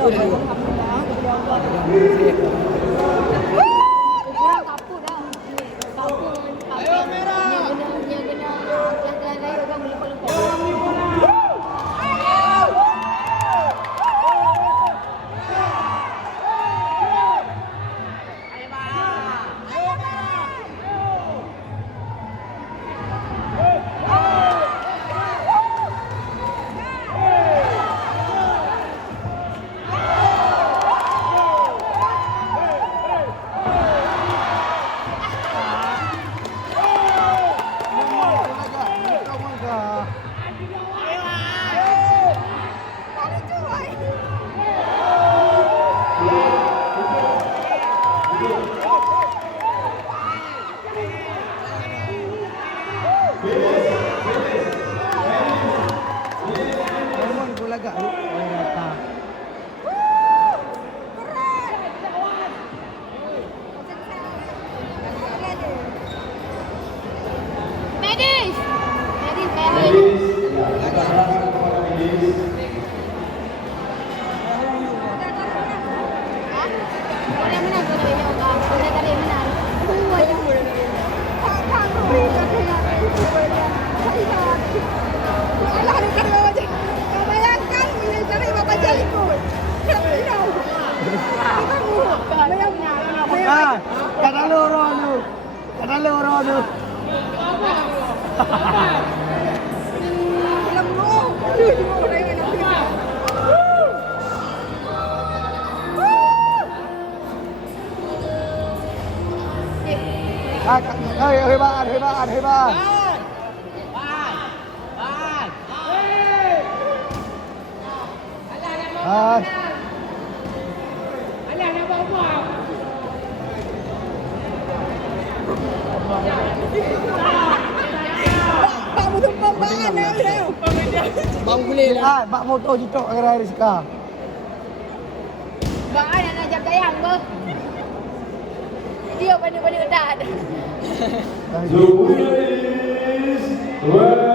Kurang kapu dah. Kapu. Ayo merah. Yang kena lain orang lupa-lupa. Medis kayak ini. Kadang orang tu. Hebat. Bang boleh lah. Bak motor jitok air sekarang. Bang ada nak jam tayang ke? Dia pada dah. The winner is